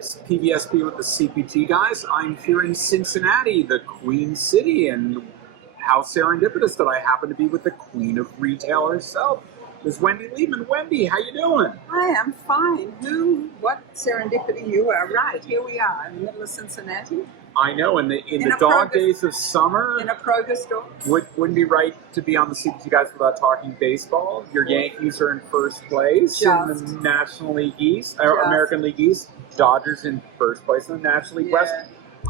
It's PBSB with the CPG guys. I'm here in Cincinnati, the Queen City, and how serendipitous that I happen to be with the Queen of Retail herself, Ms. Wendy Liebmann. Wendy, how you doing? Hi, I'm fine. What serendipity you are. Right, here we are in the middle of Cincinnati. I know, in the dog days of summer, in a Kroger store. Wouldn't be right to be on the CPG guys without talking baseball. Your Yankees are in first place in the National League East, or American League East. Dodgers in first place in the National League West.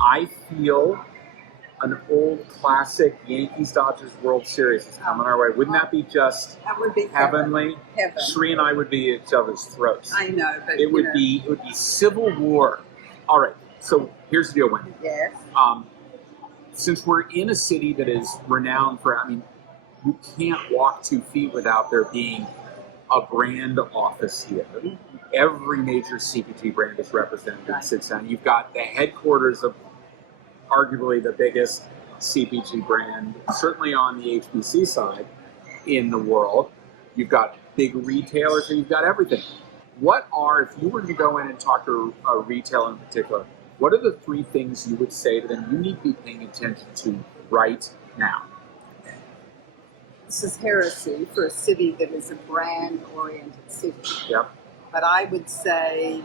I feel an old classic Yankees-Dodgers World Series is coming our way. Wouldn't that be just heavenly? Heaven. Sri and I would be at each other's throats. I know, but it would be civil war. All right. So here's the deal, Wendy. Yes. Since we're in a city that is renowned for, you can't walk 2 feet without there being a brand office here. Every major CPG brand is represented in Cincinnati. You've got the headquarters of arguably the biggest CPG brand, certainly on the HBC side in the world. You've got big retailers, and you've got everything. What are, if you were to go in and talk to a retailer in particular, what are the 3 things you would say to them you need to be paying attention to right now? This is heresy for a city that is a brand-oriented city. Yep. But I would say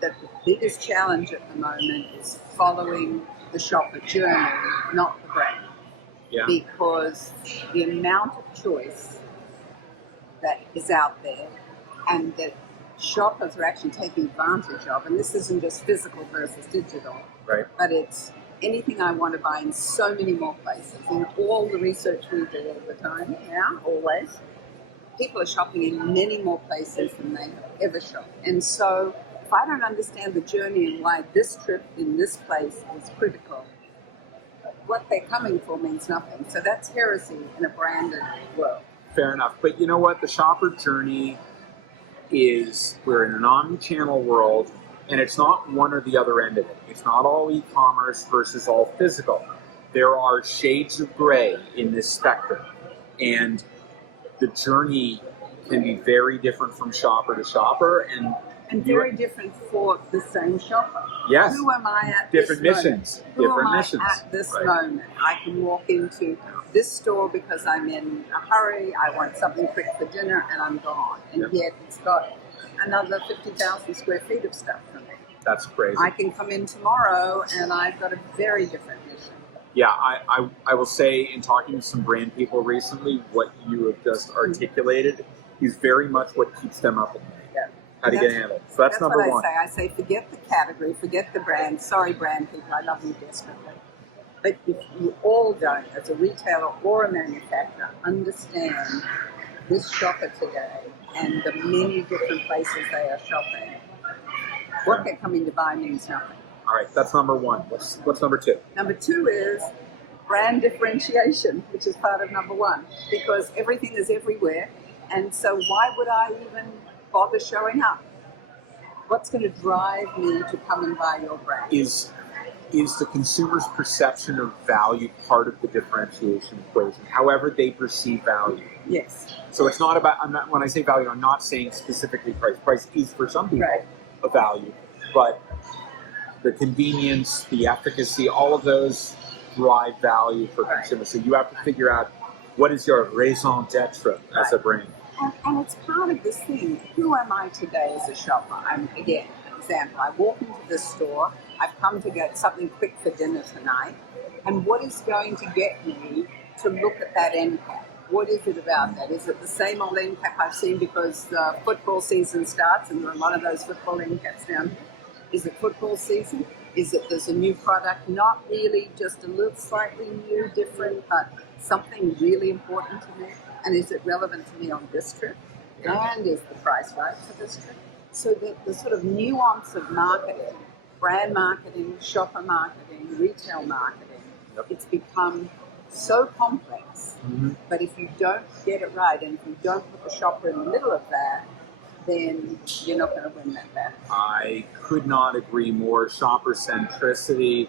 that the biggest challenge at the moment is following the shopper journey, not the brand. Yeah. Because the amount of choice that is out there and that shoppers are actually taking advantage of, and this isn't just physical versus digital, right? But it's anything I want to buy in so many more places. In all the research we do all the time now, always, people are shopping in many more places than they have ever shopped. And so if I don't understand the journey and why this trip in this place is critical, what they're coming for means nothing. So that's heresy in a branded world. Fair enough. But you know what? The shopper journey we're in an omni-channel world, and it's not one or the other end of it. It's not all e-commerce versus all physical. There are shades of gray in this spectrum, and the journey can be very different from shopper to shopper, and very different for the same shopper. Yes. Who am I at different this missions. moment? Different missions. Who am I at this moment? I can walk into this store because I'm in a hurry, I want something quick for dinner, and I'm gone. And yet it's got another 50,000 square feet of stuff for me. That's crazy. I can come in tomorrow and I've got a very different mission. Yeah, I will say, in talking to some brand people recently, what you have just articulated is very much what keeps them up at night. Yeah. How to get handled. So that's number one. I say forget the category, forget the brand. Sorry, brand people, I love you desperately. But if you all don't, as a retailer or a manufacturer, understand this shopper today and the many different places they are shopping, what they're coming to buy means nothing. All right, that's number one. What's number 2? Number 2 is brand differentiation, which is part of number 1, because everything is everywhere, and so why would I even bother showing up? What's going to drive me to come and buy your brand? Is the consumer's perception of value part of the differentiation equation, however they perceive value? Yes. So it's not about, when I say value, I'm not saying specifically price. Price is for some people a value, but the convenience, the efficacy, all of those drive value for consumers. So you have to figure out what is your raison d'etre as a brand. And it's part of this thing. Who am I today as a shopper? Again, an example. I walk into this store. I've come to get something quick for dinner tonight. And what is going to get me to look at that end cap? What is it about that? Is it the same old end cap I've seen because the football season starts, and there are a lot of those football end caps down? Is it football season? Is it there's a new product? Not really, just a little slightly new, different, but something really important to me. And is it relevant to me on this trip? And is the price right for this trip? So the sort of nuance of marketing, brand marketing, shopper marketing, retail marketing, it's become so complex. Mm-hmm. But if you don't get it right, and if you don't put the shopper in the middle of that, then you're not going to win that battle. I could not agree more. Shopper centricity,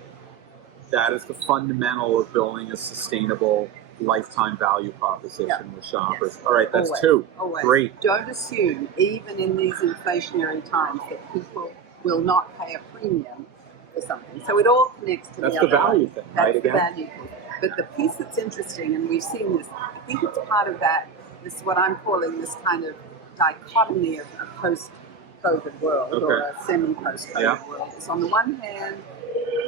that is the fundamental of building a sustainable lifetime value proposition with shoppers. Yes. All right, that's always, 2. Always. Great. Don't assume, even in these inflationary times, that people will not pay a premium for something. So it all connects to That's the the other value one. thing, That's right? the Again. value thing. But the piece that's interesting, and we've seen this, I think it's part of that, this what I'm calling this kind of dichotomy of a post-COVID world or a semi-post-COVID world. Is on the one hand,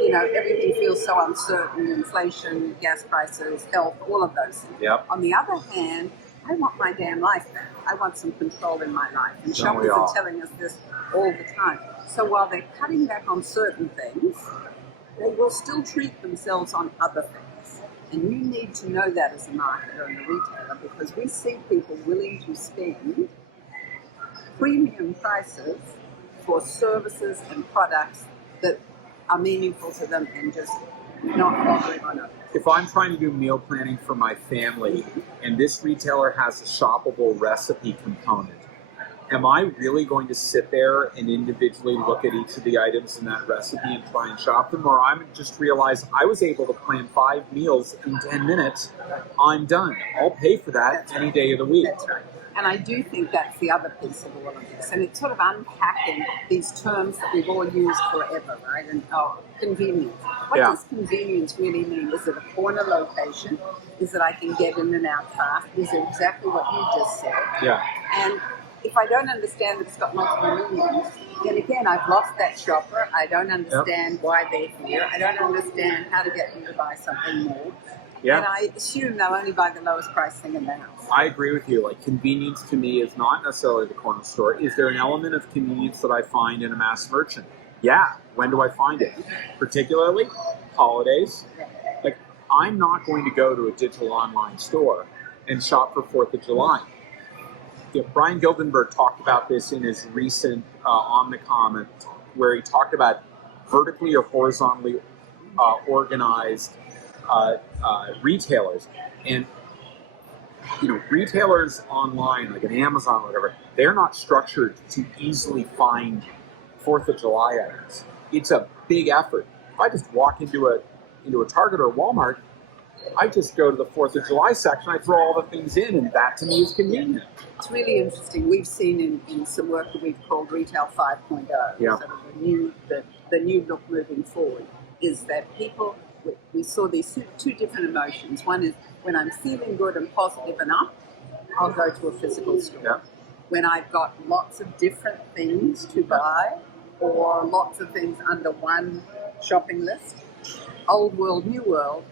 everything feels so uncertain, inflation, gas prices, health, all of those things. Yep. On the other hand, I want my damn life back. I want some control in my life. And shoppers are telling us this all the time. So while they're cutting back on certain things, they will still treat themselves on other things. And you need to know that as a marketer and a retailer, because we see people willing to spend premium prices for services and products that are meaningful to them and just not bothering on others. If I'm trying to do meal planning for my family and this retailer has a shoppable recipe component, am I really going to sit there and individually look at each of the items in that recipe and try and shop them? Or I'm just realize I was able to plan 5 meals in 10 minutes. I'm done. I'll pay for that any day of the week. That's right. And I do think that's the other piece of all of this. And it's sort of unpacking these terms that we've all used forever, right? And convenience. What does convenience really mean? Is it a corner location? Is it I can get in and out fast? Is it exactly what you just said? Yeah. And if I don't understand that it's got multiple meanings, then again, I've lost that shopper. I don't understand why they're here. I don't understand how to get them to buy something more. Yeah. And I assume they'll only buy the lowest price thing in the house. I agree with you. Like, convenience to me is not necessarily the corner store. Is there an element of convenience that I find in a mass merchant? Yeah. When do I find it? Particularly holidays. Like, I'm not going to go to a digital online store and shop for 4th of July. Brian Gildenberg talked about this in his recent Omnicom, where he talked about vertically or horizontally organized retailers. And retailers online, like an Amazon or whatever, they're not structured to easily find 4th of July items. It's a big effort. If I just walk into a Target or Walmart, I just go to the 4th of July section, I throw all the things in, and that to me is convenient. It's really interesting. We've seen in some work that we've called Retail 5.0, sort of the new look moving forward, is that people, we saw these two different emotions. One is when I'm feeling good and positive enough, I'll go to a physical store. Yeah. When I've got lots of different things to buy or lots of things under one shopping list, old world, new world.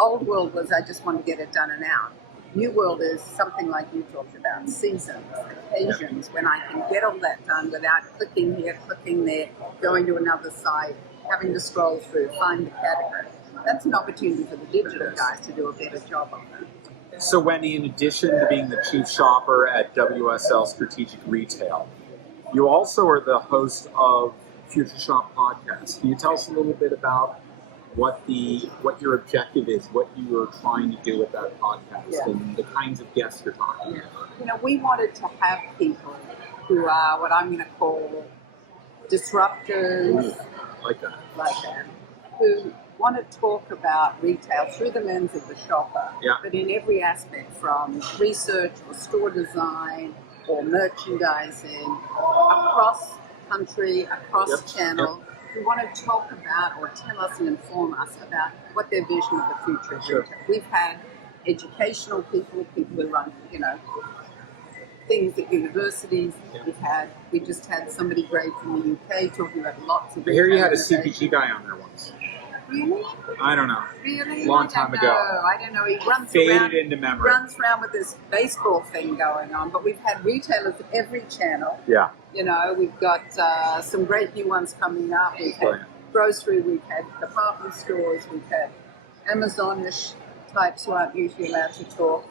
Old world was I just want to get it done and out. New world is something like you talked about, seasons, occasions, when I can get all that done without clicking here, clicking there, going to another site, having to scroll through, find the category. That's an opportunity for the digital guys to do a better job on that. So Wendy, in addition to being the chief shopper at WSL Strategic Retail, you also are the host of Future Shop Podcast. Can you tell us a little bit about what your objective is, what you are trying to do with that podcast, and the kinds of guests you're talking about? We wanted to have people who are what I'm going to call disruptors, like that, who want to talk about retail through the lens of the shopper, but in every aspect, from research or store design or merchandising, across country, across channel. Who want to talk about or tell us and inform us about what their vision of the future is. Sure. We've had educational people who run, things at universities. We just had somebody great from the UK talking about lots of. I hear you had a CPG guy on there once. Really? I don't know. Really? Long time ago. I don't know. He runs Faded into memory. Runs around with this baseball thing going on. But we've had retailers at every channel. Yeah. We've got some great new ones coming up. We've had grocery. We've had department stores. We've had Amazon-ish types who aren't usually allowed to talk.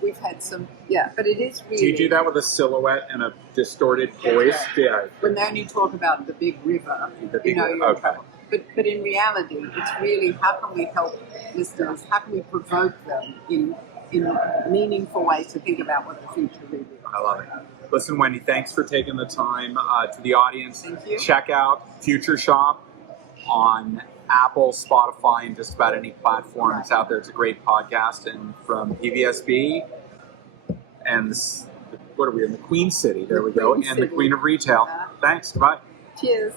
We've had some. Yeah, but it is really. Do you do that with a silhouette and a distorted voice? Yeah. When they only talk about the big river, you're in trouble. But in reality, it's really how can we help listeners, how can we provoke them in meaningful ways to think about what the future really is. I love it. Listen, Wendy, thanks for taking the time. To the audience, thank you. Check out Future Shop on Apple, Spotify, and just about any platform that's out there. It's a great podcast. And from PVSB and what are we in the Queen City? There we go. And the Queen of Retail. Thanks. Goodbye. Cheers.